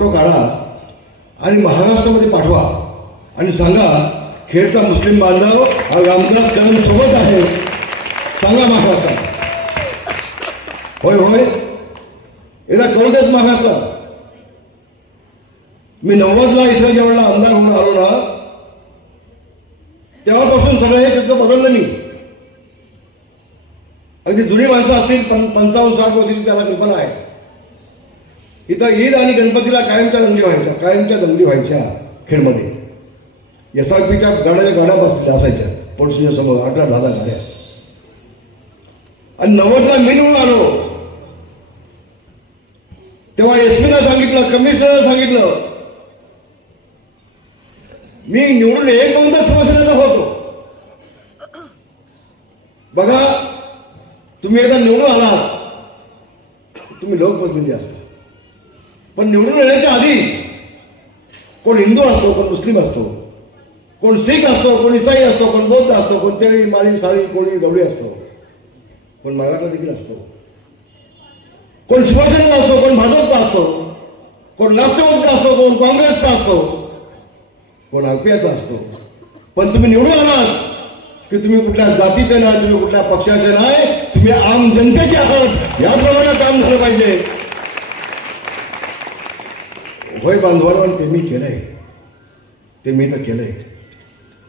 Photo काढा आणि महाराष्ट्रामध्ये पाठवा आणि सांगा खेडचा मुस्लिम बांधव हा रामदास कदम सोबत आहे, सांगा महाराष्ट्रात. होय होय, याला कळू देत महाराष्ट्रात. मी 90ला इथं जेव्हा आमदार होऊन आलो ना, तेव्हापासून सगळं हे चित्र बदललं मी. अगदी जुनी माणसं असतील 55-60 वर्षाची त्याला कल्पना आहे. इथं ईद आणि गणपतीला कायमच्या दंगली व्हायच्या खेडमध्ये. SRPच्या गाड्या बसलेल्या असायच्या पोलिसांच्या समोर, 18-10 गाड्या. आणि 90ला मी निवडून आलो तेव्हा SP सांगितलं, कमिशनरला सांगितलं, मी निवडून 1-2 समस्येचा होतो. बघा, तुम्ही एकदा निवडून आलात, तुम्ही लोकप्रतिनिधी असता, पण निवडून येण्याच्या आधी कोण हिंदू असतो, कोण मुस्लिम असतो, कोण शीख असतो, कोण इसाई असतो, कोण बौद्ध असतो, कोण तेळी माळी साळी कोणी गवळी असतो, कोण मराठा देखील असतो, कोण शिवसेनेचा असतो, कोण भाजपचा असतो, कोण राष्ट्रवादीचा असतो, कोण काँग्रेसचा असतो, कोण RPIचा असतो. पण तुम्ही निवडून आलात की तुम्ही कुठल्या जातीचे नाही, तुम्ही कुठल्या पक्षाचे नाही, तुम्ही आम जनतेचे आहात. याप्रमाणे काम झालं पाहिजे. होय बांधवांवर ते मी केलंय, ते मी तर केलंय.